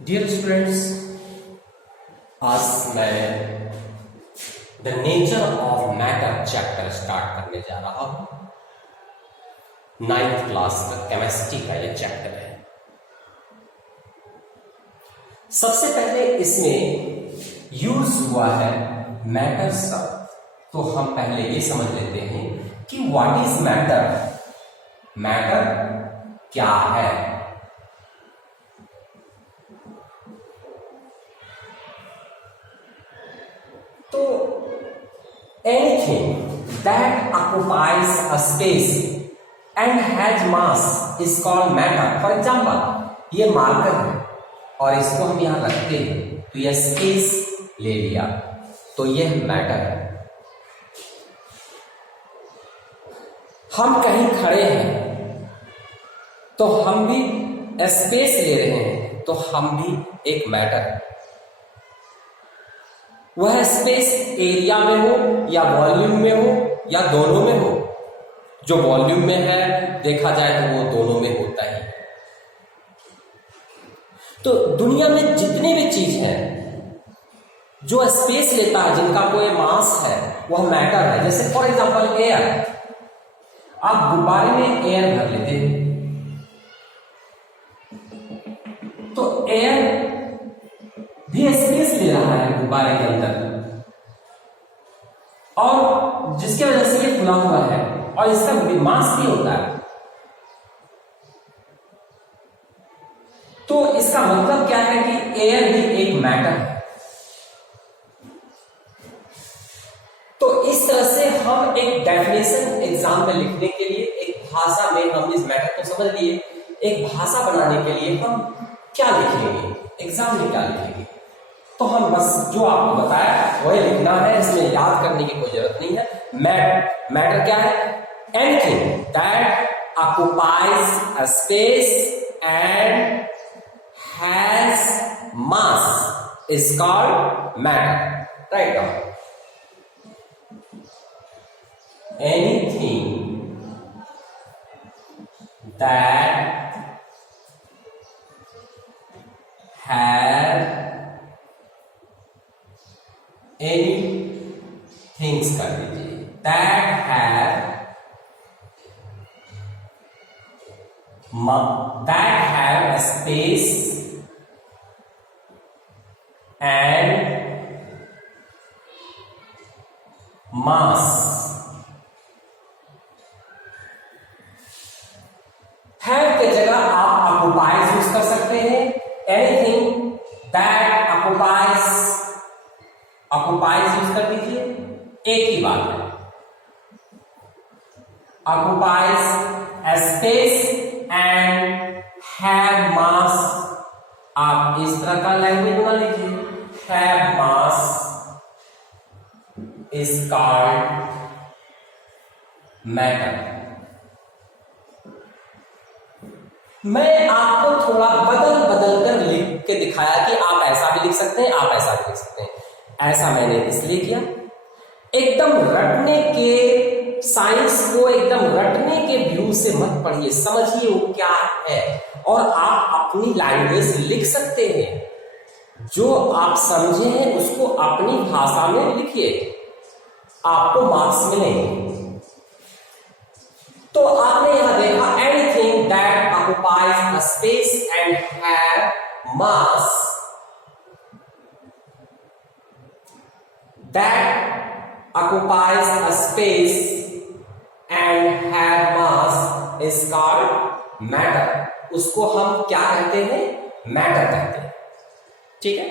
Dear students, आज मैं the nature of matter chapter start करने जा रहा हूं। 9th क्लास का केमिस्ट्री का ये चैप्टर है। सबसे पहले इसमें यूज हुआ है मैटर शब्द, तो हम पहले ये समझ लेते हैं कि व्हाट इज मैटर। मैटर क्या है? तो anything that occupies a space and has mass is called matter. For example, ये मार्कर है और इसको हम यहां रखते हैं तो यह स्पेस ले लिया, तो यह मैटर है। हम कहीं खड़े हैं तो हम भी स्पेस ले रहे हैं, तो हम भी एक मैटर है। वह स्पेस एरिया में हो या वॉल्यूम में हो या दोनों में हो। जो वॉल्यूम में है देखा जाए तो वो दोनों में होता ही। तो दुनिया में जितने भी चीज हैं जो स्पेस लेता है, जिनका कोई मास है, वह मैटर है। जैसे फॉर एग्जांपल एयर, आप गुब्बारे में एयर भर लेते हैं तो एयर भी स्पेस ले रहा है गुब्बारे के अंदर, और जिसकी वजह से ये खुला हुआ है और इसका मास भी होता है। तो इसका मतलब क्या है कि एयर भी एक मैटर है। तो इस तरह से हम एक डेफिनेशन एग्जाम में लिखने के लिए, एक भाषा में हम इस मैटर को समझ लिए, एक भाषा बनाने के लिए हम क्या लिखेंगे, एग्जाम में क्या लिखेंगे, तो हम बस जो आपको बताया वही लिखना है। इसमें याद करने की कोई जरूरत नहीं है। मैटर क्या है? Anything that occupies a space and has mass is called matter. Write down. Anything that have any things कर दीजिए, that have a space and mass। have के जगह आप occupies यूज कर सकते हैं। Anything that occupies यूज कर दीजिए, एक ही बात है। occupies a space and have mass, आप इस तरह का लैंग्वेज बना लीजिए। have mass is called matter। मैं आपको थोड़ा बदल कर लिख के दिखाया कि आप ऐसा भी लिख सकते हैं, आप ऐसा भी लिख सकते हैं। ऐसा मैंने इसलिए किया, एकदम रटने के, साइंस को एकदम रटने के व्यू से मत पढ़िए, समझिए वो क्या है और आप अपनी लैंग्वेज लिख सकते हैं। जो आप समझे हैं उसको अपनी भाषा में लिखिए, आपको मार्क्स मिलेंगे। तो आपने यहां देखा anything that occupies a space and have mass, that occupies a space and have mass is called matter। उसको हम क्या कहते हैं? मैटर कहते हैं। ठीक है।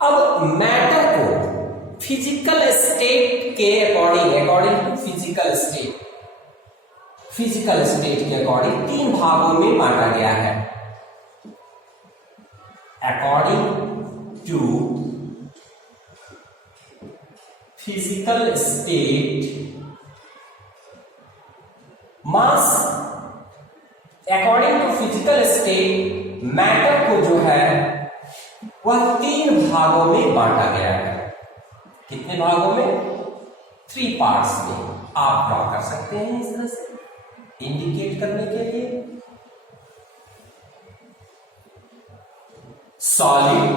अब मैटर को फिजिकल स्टेट के अकॉर्डिंग टू फिजिकल स्टेट के अकॉर्डिंग तीन भागों में बांटा गया है। According to physical state mass, according to physical state matter को जो है वह तीन भागों में बांटा गया है। कितने भागों में? 3 पार्ट्स में। आप ड्रॉ कर सकते हैं इस तरह से इंडिकेट करने के लिए। Solid,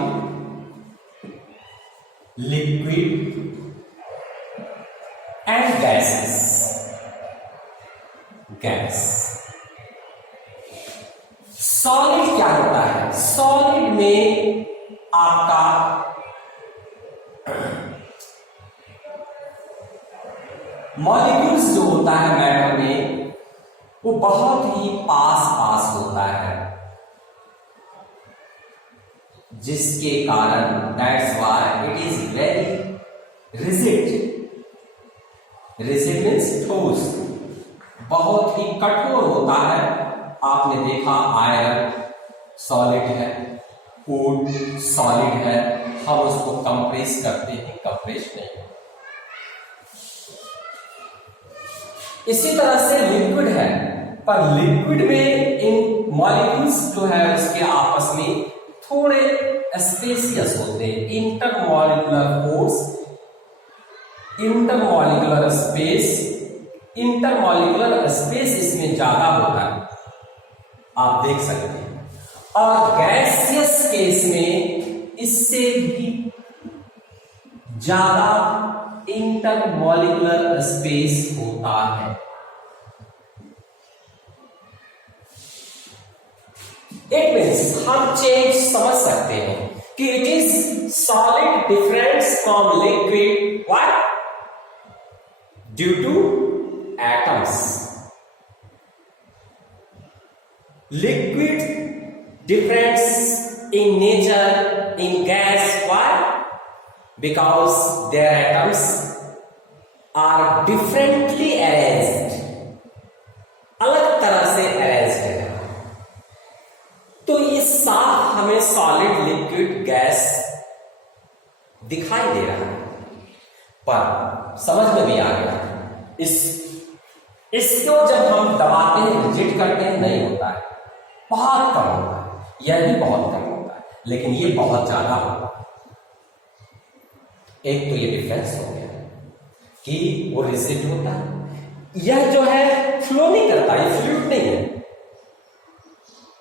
liquid and gases. Gas. Solid क्या होता है? सॉलिड में आपका मॉलिक्यूल्स जो होता है मैटर में वो बहुत ही पास पास होता है, जिसके कारण that's why it is very rigid. Rigid means ठोस, बहुत ही कठोर होता है। आपने देखा आयरन सॉलिड है, वुड सॉलिड है, हम उसको कंप्रेस करते हैं, कंप्रेस नहीं। इसी तरह से लिक्विड है, पर लिक्विड में इन मॉलिक्यूल्स जो है उसके आपस में थोड़े स्पेसियस होते हैं। इंटरमॉलिक्यूलर फोर्स, इंटरमॉलिक्यूलर स्पेस इसमें ज्यादा होता है, आप देख सकते हैं। और गैसियस केस में इससे भी ज्यादा इंटरमॉलिक्यूलर स्पेस होता है। इट मीन्स हम चेंज समझ सकते हैं कि it is solid difference from liquid. Why? Due two atoms. Liquid difference in nature, in gas. Why? Because their atoms are differently arranged, अलग तरह से अरेंज है। तो ये साफ हमें सॉलिड, लिक्विड, गैस दिखाई दे रहा है, पर समझ में भी आ गया। इसको जब हम दबाते हैं, रिजिड करते हैं, नहीं होता है, बहुत कम होता है। यह भी बहुत कम होता है, लेकिन ये बहुत ज्यादा होता है। एक तो ये डिफरेंस हो गया कि वो रिजिड होता है, यह जो है फ्लो नहीं करता, ये फ्लूइड नहीं है,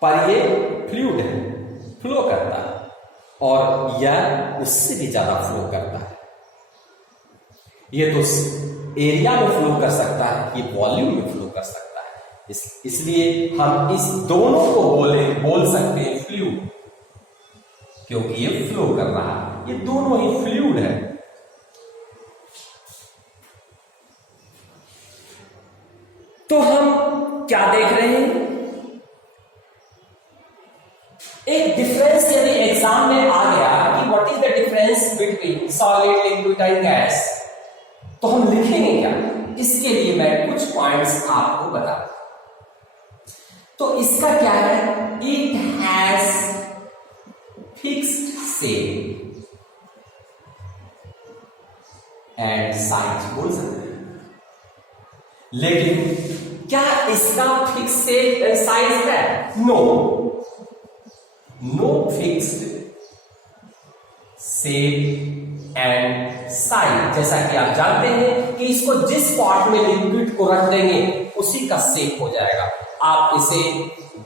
पर ये फ्लूइड है, फ्लो करता है, और यह उससे भी ज्यादा फ्लो करता है। ये तो एरिया में फ्लो कर सकता है, ये वॉल्यूम में फ्लो कर सकता है। इसलिए हम इस दोनों को बोल सकते हैं फ्लूइड, क्योंकि ये फ्लो कर रहा है, ये दोनों ही फ्लूइड है। तो हम क्या देख रहे हैं? एक डिफरेंस यदि एग्जाम में आ गया कि what is the difference between solid, liquid and gas, तो हम लिखेंगे क्या? इसके लिए मैं कुछ पॉइंट्स आपको बता दूं। तो इसका क्या है? It has fixed shape and size बोल सकते हैं, लेकिन क्या इसका फिक्स साइज है? No, no fixed shape and size. जैसा कि आप जानते हैं कि इसको जिस पॉट में लिक्विड को रख देंगे उसी का शेप हो जाएगा। आप इसे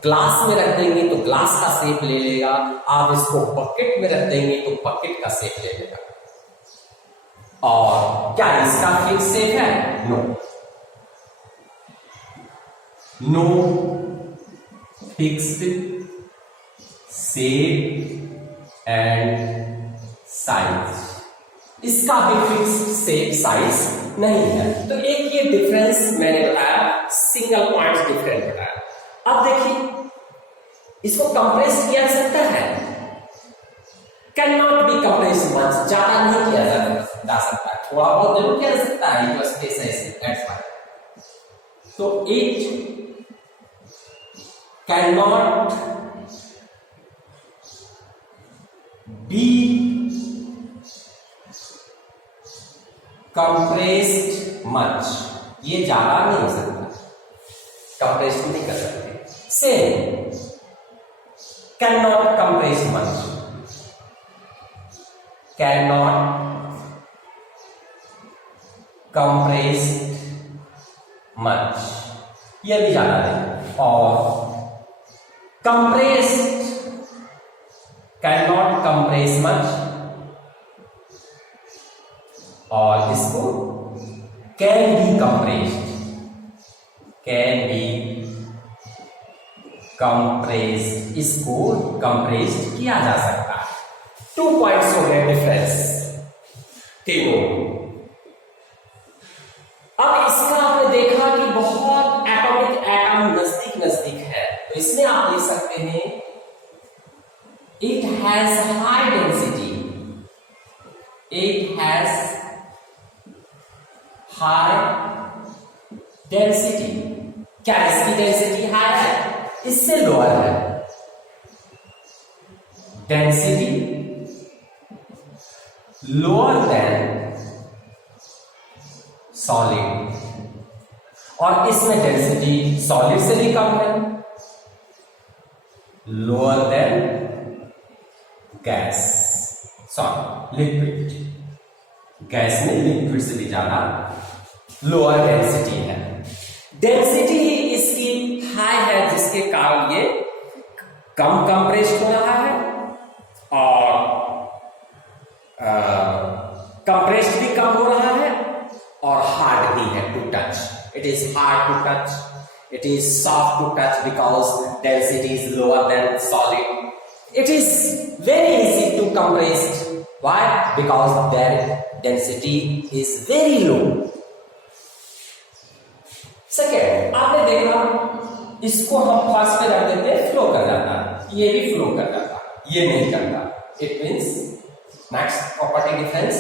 ग्लास में रख देंगे तो ग्लास का शेप ले लेगा, आप इसको बकेट में रख देंगे तो बकेट का शेप ले लेगा। और क्या इसका फिक्स शेप है? No, no fixed shape and size. इसका भी फिक्स शेप साइज नहीं है। तो एक ये डिफरेंस मैंने बताया, सिंगल पॉइंट डिफरेंस बताया। अब देखिए, इसको कंप्रेस किया जा सकता है? Can not B compress much, ज्यादा नहीं किया जा सकता है, थोड़ा बहुत जरूर किया जा सकता है, जो स्पेस है। तो it cannot be compressed much, ये ज्यादा नहीं हो सकता, कंप्रेस नहीं कर सकते। Same, cannot compress much, cannot compressed much, ये भी ज्यादा नहीं। और compressed cannot इसको can be compressed, can be compressed, इसको कंप्रेस्ड किया जा सकता है। 2 पॉइंट्स हो गए डिफरेंस तीनों। अब इसका आपने देखा कि बहुत एटॉमिक एटम नजदीक नजदीक है, तो इसमें आप लिख सकते हैं it has high density, it has high density. क्या इसकी डेंसिटी हाई है? इससे लोअर है। डेंसिटी लोअर देन सॉलिड, और इसमें डेंसिटी सॉलिड से भी कम है, lower than gas, sorry liquid. Gas में लिक्विड से भी ज्यादा लोअर डेंसिटी है। डेंसिटी ही इसकी हाई है, जिसके कारण ये कम कंप्रेस्ड हो रहा है और कंप्रेस्ड भी कम हो रहा है और हार्ड भी है to touch. It is hard to touch, it is soft to touch because density is lower than solid. It is very easy to compress. Why? Because their density is very low. Second, आपने देखा इसको हम first पे रख देते हैं, flow कर जाता, ये भी फ्लो कर जाता, ये नहीं करता। It means next property difference,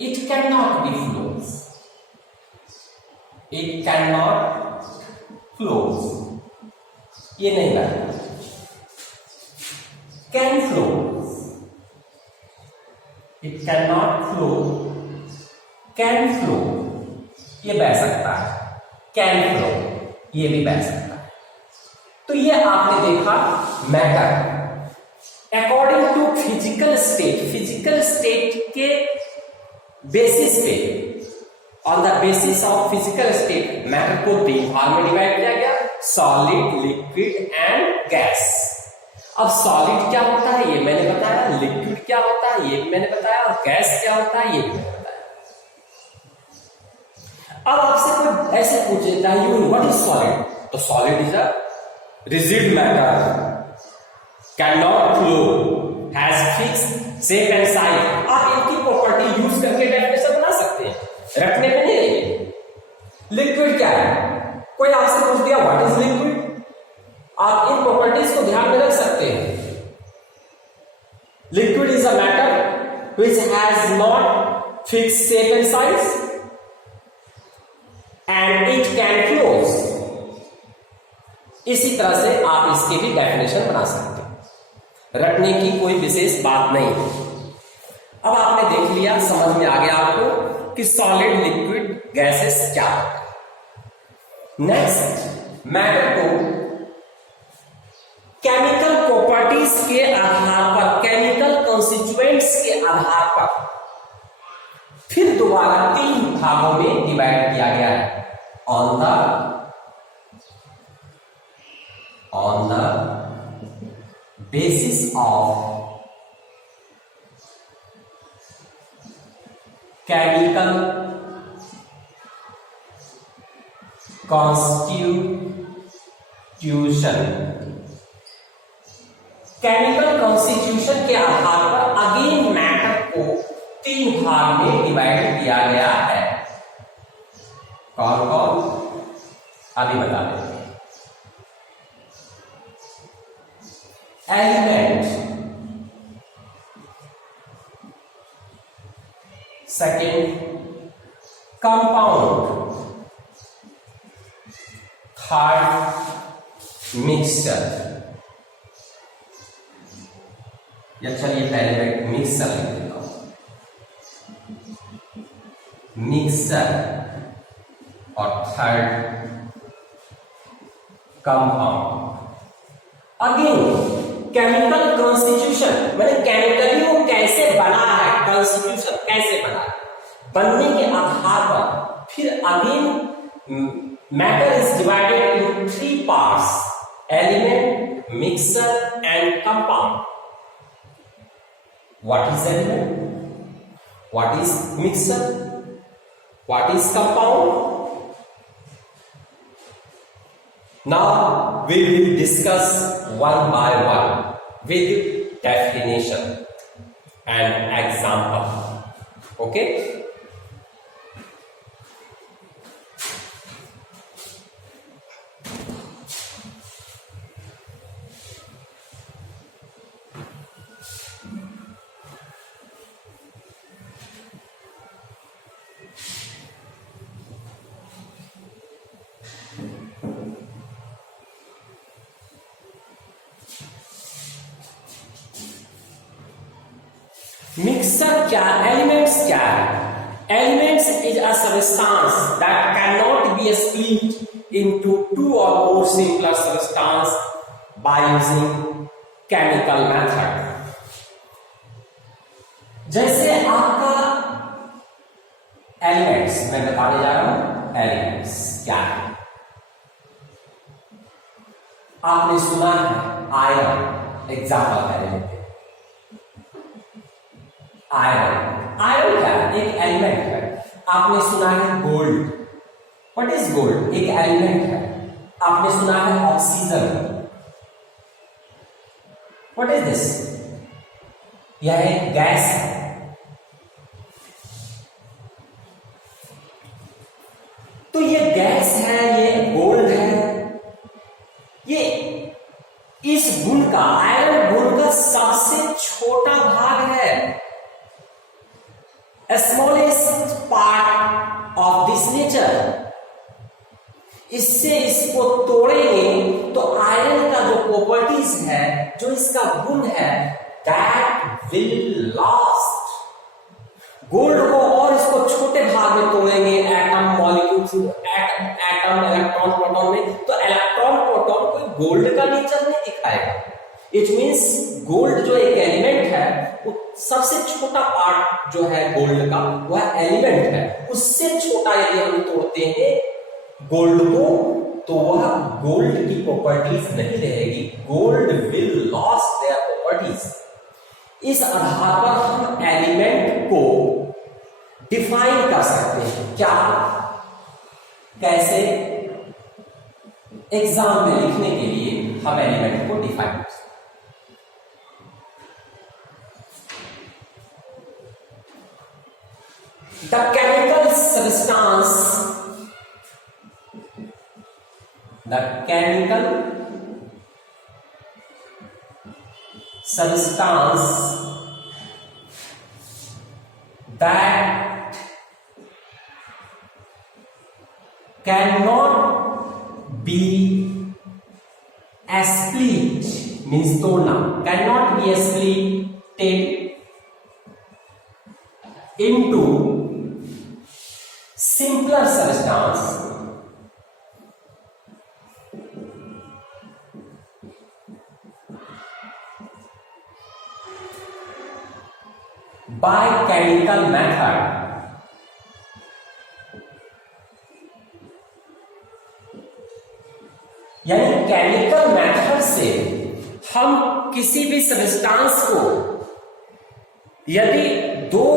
it cannot be flows. It cannot flows, ये नहीं लगता। Can flow, it cannot flow, can flow, ये बह सकता है। Can flow, ये भी बह सकता है। तो ये आपने देखा matter according to physical state के बेसिस पे, on the basis of physical state matter को 3 भाग में डिवाइड किया गया, सॉलिड, लिक्विड एंड गैस। अब सॉलिड क्या होता है ये मैंने बताया, लिक्विड क्या होता है ये भी मैंने बताया, और गैस क्या होता है ये भी मैंने बताया। अब आपसे कोई ऐसे पूछ लेता है यू व्हाट इज सॉलिड, तो solid is a rigid matter, can not flow, has fixed shape and size. आप इनकी प्रॉपर्टी यूज करके डेफिनेशन बना सकते हैं, रखने पे नहीं रहेगी। लिक्विड क्या है, कोई आपसे पूछ दिया व्हाट इज लिक्विड, आप इन प्रॉपर्टीज को ध्यान में रख सकते हैं। Liquid is a matter which has not fixed shape and size and it can flows. इसी तरह से आप इसकी भी डेफिनेशन बना सकते हैं, रखने की कोई विशेष बात नहीं है। अब आपने देख लिया, समझ में आ गया आपको कि सॉलिड, लिक्विड, गैसेस क्या होता है। नेक्स्ट, मैटर को केमिकल प्रॉपर्टीज के आधार पर, केमिकल कॉन्स्टिट्यूएंट्स के आधार पर फिर दोबारा 3 भागों में डिवाइड किया गया है, on the basis of chemical constitution. Chemical constitution के आधार पर अगेन मैटर को 3 भाग में डिवाइड किया गया है। कौन कौन अभी बता देते हैं। Element, second compound, third mixture. या चलिए पहले मैं मिक्सचर लिख देता हूं, मिक्सचर, और third compound. Again chemical constitution, मैंने केमिकली वो कैसे बना है, कॉन्स्टिट्यूशन कैसे बना है, बनने के आधार पर फिर again matter is divided in 3 parts, element, mixture and compound. What is element, what is mixture What is compound? Now we will discuss one by one with definition and example. Okay? Mixture क्या elements क्या है? Elements is a substance that can not be split into two और more simpler substance by using chemical method. जैसे आपका elements मैं बताने जा रहा हूं, एलिमेंट्स क्या है? आपने सुना है आयरन, एग्जाम्पल पहले लेते हैं। आयरन, आयरन क्या है? एक एलिमेंट है। आपने सुना है गोल्ड, व्हाट इज गोल्ड? एक एलिमेंट है। आपने सुना है ऑक्सीजन, व्हाट इज दिस? यह एक गैस है। तो ये गैस है, ये गोल्ड है, ये इस गुण का, आयरन गुण का सबसे छोटा भाग है, smallest part of this nature. इससे इसको तोड़ेंगे तो आयरन का जो प्रॉपर्टीज है, जो इसका गुण है, दैट विल लॉस्ट। गोल्ड को और इसको छोटे भाग में तोड़ेंगे, atom, molecules, atom, electron, proton में, तो इलेक्ट्रॉन, प्रोटॉन कोई गोल्ड का नेचर नहीं दिखाएगा। इट मीन्स गोल्ड जो एक एलिमेंट है, वो सबसे छोटा पार्ट जो है गोल्ड का, वह एलिमेंट है। उससे छोटा यदि हम तोड़ते हैं गोल्ड को, तो वह गोल्ड की प्रॉपर्टीज नहीं रहेगी। Gold will loss their properties. इस आधार पर हम एलिमेंट को डिफाइन कर सकते हैं। क्या, कैसे? एग्जाम में लिखने के लिए हम एलिमेंट को डिफाइन कर सकते हैं। The chemical substance, the chemical substance that cannot be split, means तोड़ना, cannot be splitted into simpler substance by chemical method। यानी केमिकल मेथड से हम किसी भी सब्सटेंस को यदि दो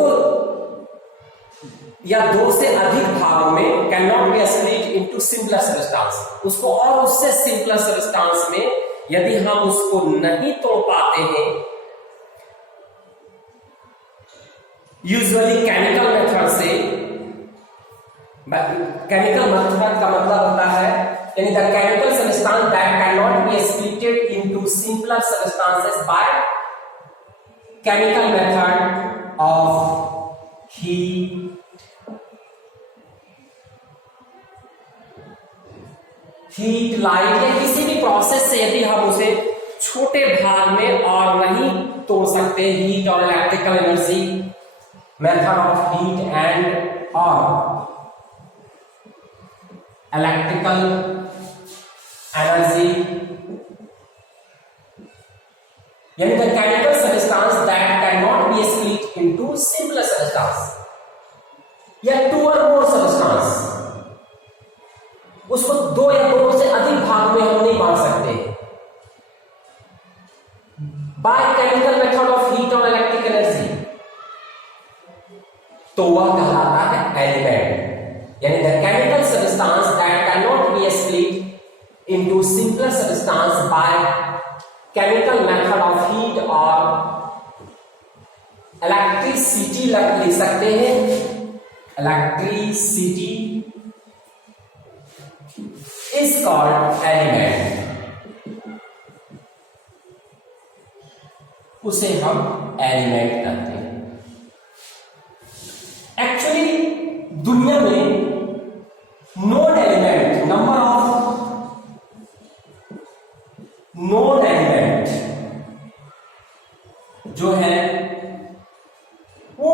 या दो से अधिक भागों में, can not be split into simpler substance, उसको और उससे सिंपलर सब्सटेंस में यदि हम उसको नहीं तोड़ पाते हैं, यूजुअली केमिकल मेथड से, केमिकल मेथड का मतलब होता है यानी the chemical substance that can not B splitted into simpler substances by chemical method of heat, heat, light या किसी भी प्रोसेस से यदि हम उसे छोटे भाग में और नहीं तोड़ सकते, हीट और electrical energy, method of heat and और इलेक्ट्रिकल एनर्जी, यानी the chemical substance that can not be split into simpler substance या टू और मोर सब्सटेंस, उसको दो या दो से अधिक भाग में हम नहीं बांट सकते, by chemical method of heat और इलेक्ट्रिक एनर्जी, तो वह कहलाता है एलिमेंट। यानी the chemical substance that can not be split into simpler substance by chemical method of heat और इलेक्ट्रिसिटी लिख सकते हैं, इलेक्ट्रिसिटी इज कॉल्ड एलिमेंट, उसे हम एलिमेंट कहते हैं। एक्चुअली दुनिया में non element, number of non element जो है वो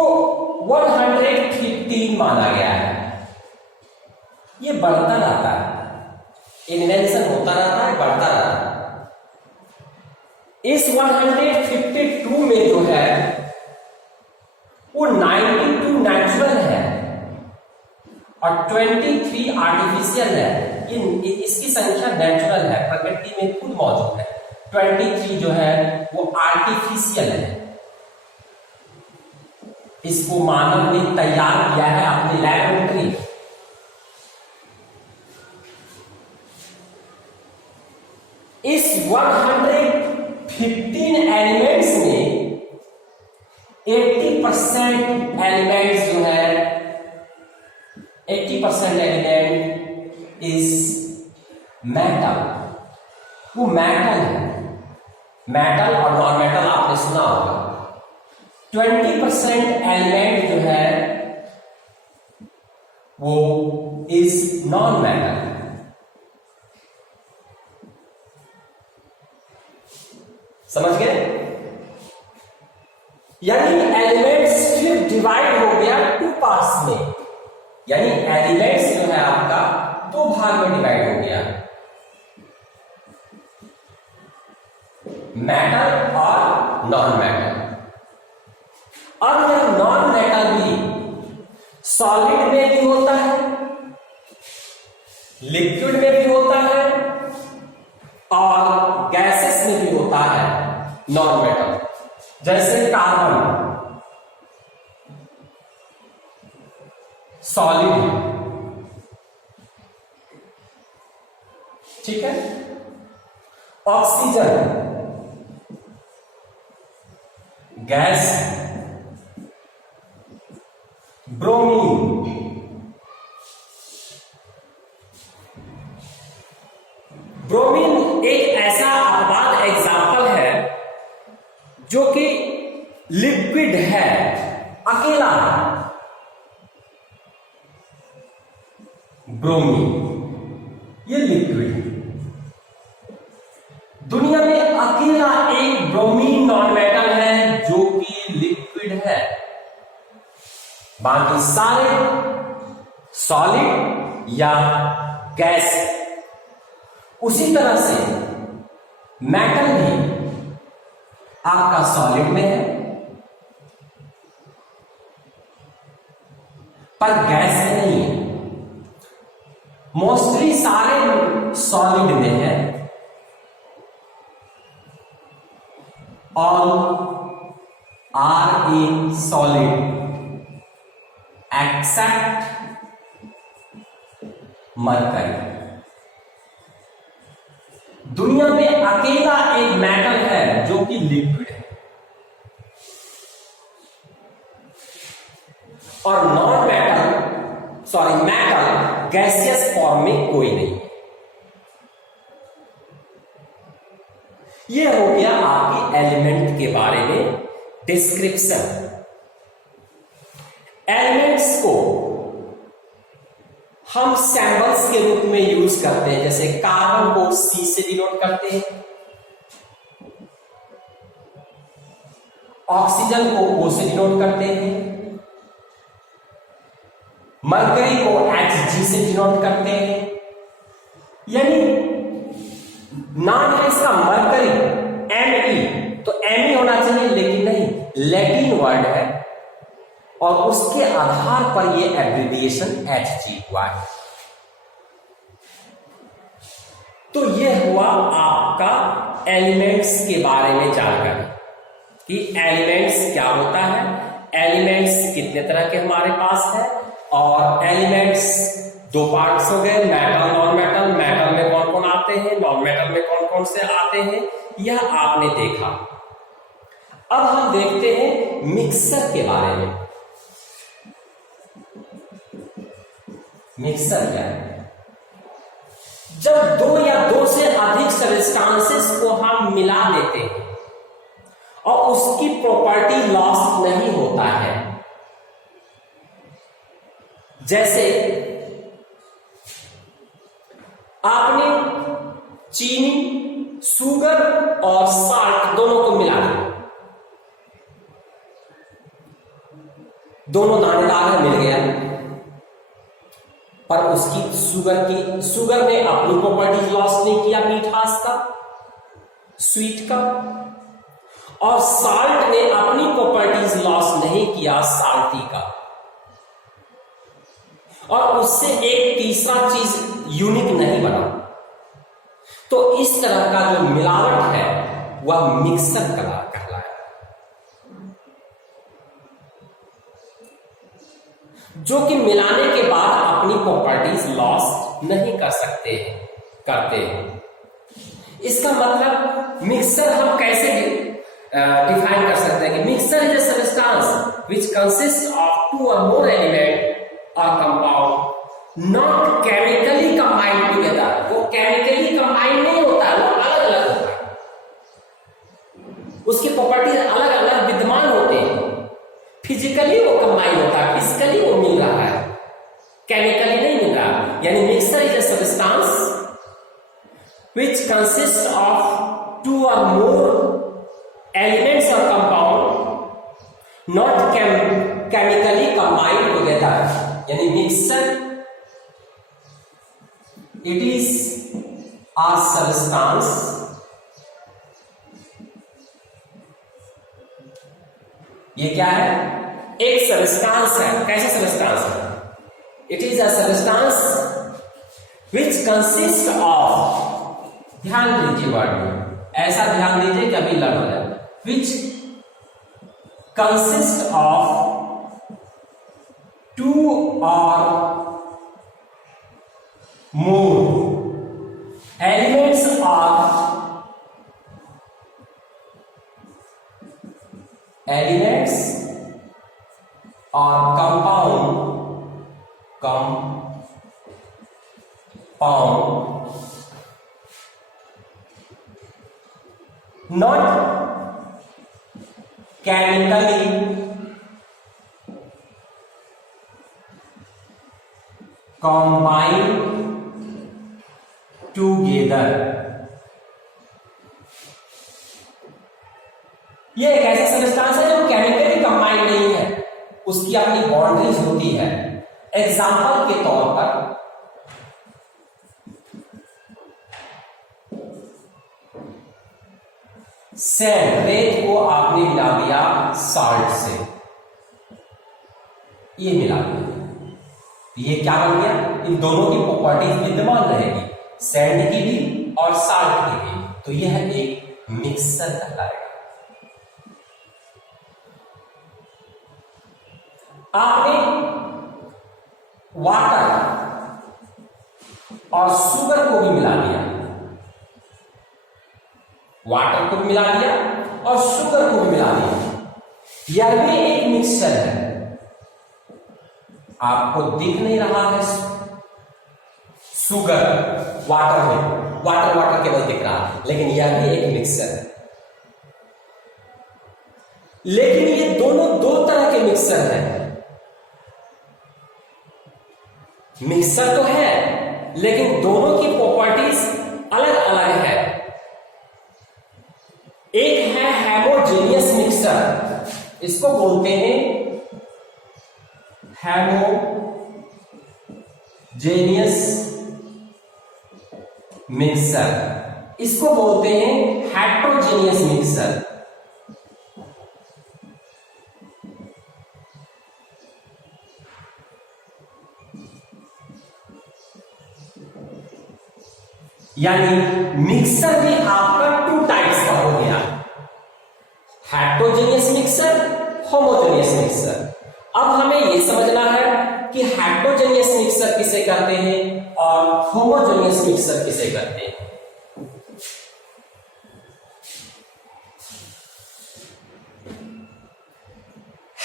115 माना गया है। ये बढ़ता रहता है, इन्वेंशन होता रहता है, बढ़ता रहता है। इस 152 में जो है वो 92 नेचुरल है और 23 आर्टिफिशियल है। इसकी संख्या नेचुरल है, प्रकृति में खुद मौजूद है। 23 जो है वो आर्टिफिशियल है, इसको मानव ने तैयार किया है अपनी लैबोरेटरी। इस 115 एलिमेंट्स में 80% एलिमेंट्स जो है 80% एलिमेंट इज मेटल, वो मेटल है। मेटल और नॉन मेटल आपने सुना होगा। 20% एलिमेंट जो है वो इज नॉन मेटल। समझ गए? यानी एलिमेंट्स फिर डिवाइड हो गया 2 पार्ट्स में, यानी एलिमेंट्स जो है आपका 2 भाग में डिवाइड हो गया, मेटल और नॉन मेटल। और यह नॉन मेटल भी सॉलिड में भी होता है, लिक्विड में भी होता है और गैसेस में भी होता है नॉन मेटल। जैसे कार्बन सॉलिड है, ठीक है। ऑक्सीजन गैस, ब्रोमीन ब्रोमीन एक ऐसा अपवाद एग्जाम्पल है जो कि लिक्विड है, अकेला है। ब्रोमीन ये लिक्विड है। दुनिया में अकेला एक ब्रोमीन नॉन मेटल है जो कि लिक्विड है, बाकी सारे सॉलिड या गैस। उसी तरह से मेटल भी आपका सॉलिड में है पर गैस में नहीं है। मोस्टली सारे सॉलिड में है। All are in solid except mercury. दुनिया में अकेला एक मेटल है जो कि लिक्विड है और non metal metal gaseous form में कोई नहीं है। यह हो गया आपकी एलिमेंट के बारे में डिस्क्रिप्शन। एलिमेंट्स को हम सैंबल्स के रूप में यूज करते हैं, जैसे कार्बन को C से डिनोट करते हैं, ऑक्सीजन को O से डिनोट करते हैं, मरकरी को Hg से डिनोट करते हैं। यानी नाम है इसका मरकरी Me, तो Me होना चाहिए लेकिन नहीं, लैटिन वर्ड है और उसके आधार पर यह एब्रिविएशन Hg हुआ है। तो यह हुआ आपका एलिमेंट्स के बारे में जानकारी कि एलिमेंट्स क्या होता है, एलिमेंट्स कितने तरह के हमारे पास है, और एलिमेंट्स दो पार्ट्स हो गए, मेटल नॉन मेटल। मेटल में कौन कौन आते हैं, नॉन मेटल में कौन कौन से आते हैं, यह आपने देखा। अब हम देखते हैं मिक्सर के बारे में। मिक्सर क्या है? जब दो या दो से अधिक सब्सटेंसेस को हम मिला देते हैं और उसकी प्रॉपर्टी लॉस नहीं होता है, जैसे आपने चीनी, शुगर और साल्ट दोनों को मिला दिया, दोनों दानेदार मिल गया, पर उसकी शुगर ने अपनी प्रॉपर्टीज लॉस नहीं किया, मिठास का, स्वीट का, और साल्ट ने अपनी प्रॉपर्टीज लॉस नहीं किया, साल्टी का। और उससे एक तीसरा चीज यूनिक नहीं बना। तो इस तरह का जो मिलावट है वह मिक्सर कहलाया। जो कि मिलाने के बाद अपनी प्रॉपर्टीज लॉस नहीं करते हैं। इसका मतलब मिक्सर हम कैसे डिफाइन कर सकते हैं कि mixture is a substance which consist of two और more element or compound not chemically combined together। वो chemically combined नहीं होता है, वो अलग अलग होता है, उसकी प्रॉपर्टीज अलग अलग विद्यमान होते हैं। फिजिकली वो कंबाइन होता है, फिजिकली वो मिल रहा है, केमिकली नहीं मिल रहा। यानी mixer is a substance which consists of two or more elements or compound not chemically combined together। यानी mixer it is a substance ये क्या है? एक सब्सटेंस है। कैसे सब्सटेंस है? It is a substance which consist of, ध्यान दीजिए वर्ड में, ऐसा ध्यान दीजिए कि अभी लर्न हो जाए, which consist of two or more elements or compound not chemically combined together। ये एक ऐसा सब्सटेंस है जो केमिकली कंबाइंड नहीं है, उसकी अपनी बाउंड्रीज होती है। एग्जांपल के तौर पर सैंड, रेत को आपने मिला दिया साल्ट से, ये मिला दिया, ये क्या बन गया? इन दोनों की प्रॉपर्टीज विद्यमान रहेगी, सैंड की भी और साल्ट की भी। तो यह एक मिक्सर कहलाएगा। आपने वाटर और शुगर को भी मिला दिया, वाटर को भी मिला दिया और शुगर को भी मिला दिया, यह भी एक मिक्सचर है। आपको दिख नहीं रहा है शुगर वाटर में, वाटर केवल दिख रहा है, लेकिन यह भी एक मिक्सर है। लेकिन ये दोनों दो तरह के मिक्सर हैं। मिक्सर तो है, लेकिन दोनों की प्रॉपर्टीज अलग अलग है। एक है हेमोजेनियस मिक्सर, इसको बोलते हैं हेमोजेनियस मिक्सर, इसको बोलते हैं हेट्रोजेनियस मिक्सर। यानी मिक्सर भी आपका टू टाइप्स का हो गया, हेट्रोजेनियस मिक्सर, होमोजेनियस मिक्सर। अब हमें यह समझना है कि हेटेरोजेनियस मिक्सचर किसे कहते हैं और होमोजेनियस मिक्सचर किसे कहते हैं।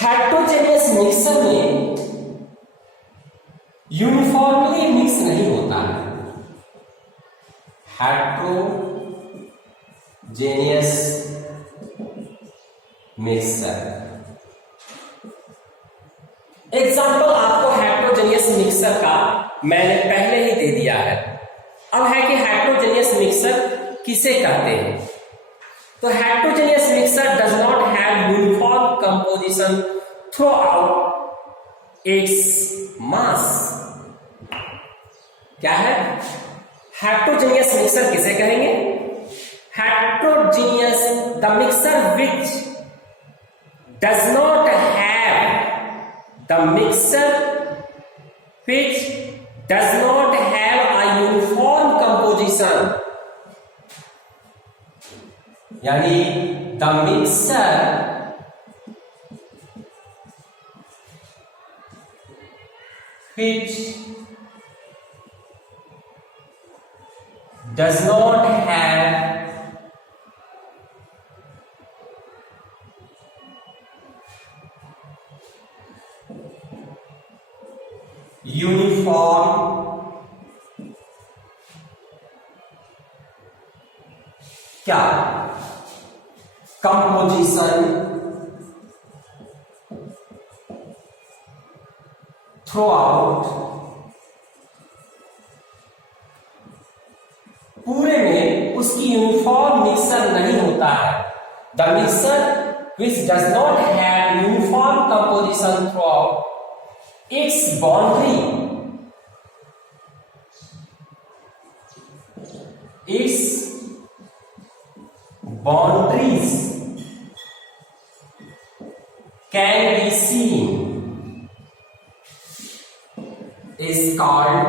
हेटेरोजेनियस मिक्सचर में यूनिफॉर्मली मिक्स नहीं होता है। हेटेरोजेनियस मिक्सचर एग्जाम्पल आपको हेटेरोजेनियस मिक्सचर का मैंने पहले ही दे दिया है। अब है कि हेटेरोजेनियस मिक्सचर किसे कहते हैं। तो heterogeneous mixture does not have uniform composition through out its mass. क्या है हेटेरोजेनियस मिक्सचर किसे कहेंगे? Heterogeneous the mixture which does not have the mixture which does not have a uniform composition, यानी the mixture which does not have uniform क्या composition through out पूरे में उसकी uniform mixture नहीं होता है। The mixture which does not have uniform composition through out its boundary, its boundaries can be seen is called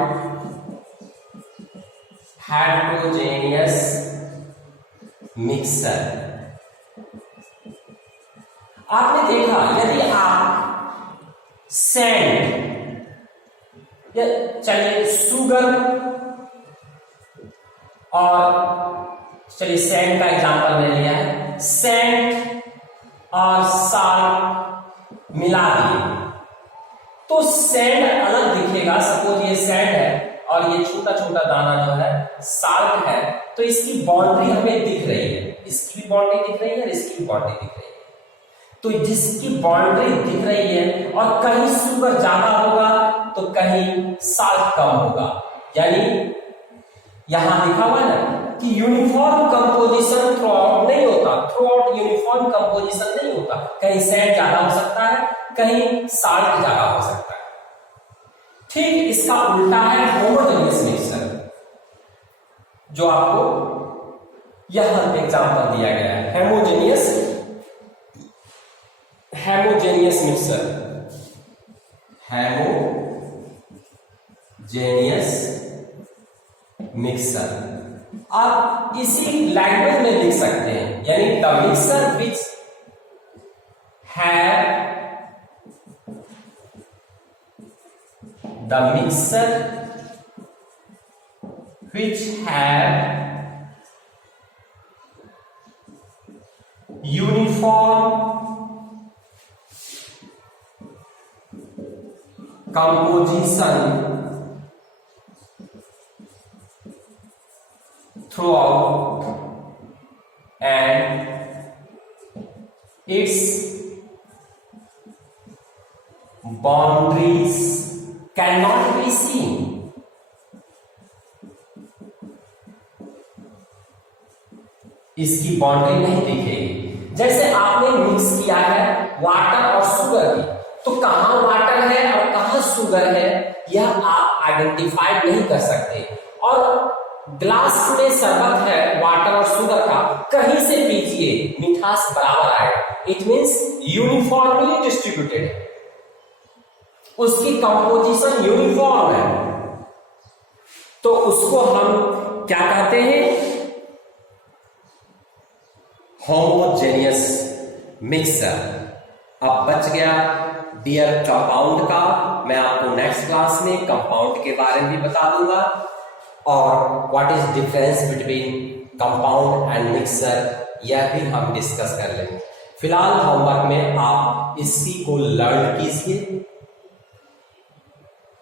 heterogeneous mixture। आपने देखा यदि आप सैंड या चलिए शुगर और चलिए सैंड का एग्जांपल ले लिया है, सैंड और साल्ट मिला दिए तो सैंड अलग दिखेगा। सपोज ये सैंड है और ये छोटा छोटा दाना जो है साल्ट है, तो इसकी बाउंड्री हमें दिख रही है, इसकी भी बाउंड्री दिख रही है और इसकी भी बाउंड्री दिख रही है। तो जिसकी बाउंड्री दिख रही है और कहीं शुगर ज्यादा होगा तो कहीं साल्ट कम होगा, यानी यहां लिखा हुआ है ना कि यूनिफॉर्म कंपोजिशन थ्रू आउट नहीं होता, थ्रू आउट यूनिफॉर्म कंपोजिशन नहीं होता। कहीं सैंड ज्यादा हो सकता है, कहीं साल्ट ज्यादा हो सकता है। ठीक इसका उल्टा है होमोजेनियस मिक्सचर, जो आपको यहां एग्जांपल दिया गया है। हेमोजेनियस मिक्सचर, हेमोजेनियस मिक्सचर आप इसी लैंग्वेज में लिख सकते हैं, यानी the mixture which have uniform composition throughout and its boundaries cannot be seen। इसकी बाउंड्री नहीं दिखेगी। जैसे आपने मिक्स किया है वाटर और शुगर की, तो कहां वाटर है और कहां शुगर है यह आप आइडेंटिफाइड नहीं कर सकते। और ग्लास में शरबत है वाटर और शुगर का, कहीं से पीजिए मिठास बराबर आएगा। इट मींस यूनिफॉर्मली डिस्ट्रीब्यूटेड है, उसकी कंपोजिशन यूनिफॉर्म है, तो उसको हम क्या कहते हैं? Homogeneous mixture. अब बच गया डियर कंपाउंड का मैं आपको नेक्स्ट क्लास में कंपाउंड के बारे में भी बता दूंगा और what is difference between compound and mixer यह भी हम डिस्कस कर लेंगे। फिलहाल होमवर्क में आप इसी को लर्न कीजिए,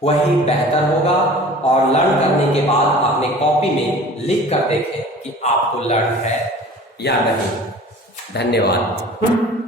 वही बेहतर होगा। और लर्न करने के बाद अपने कॉपी में लिख कर देखें कि आपको लर्न है या नहीं। धन्यवाद।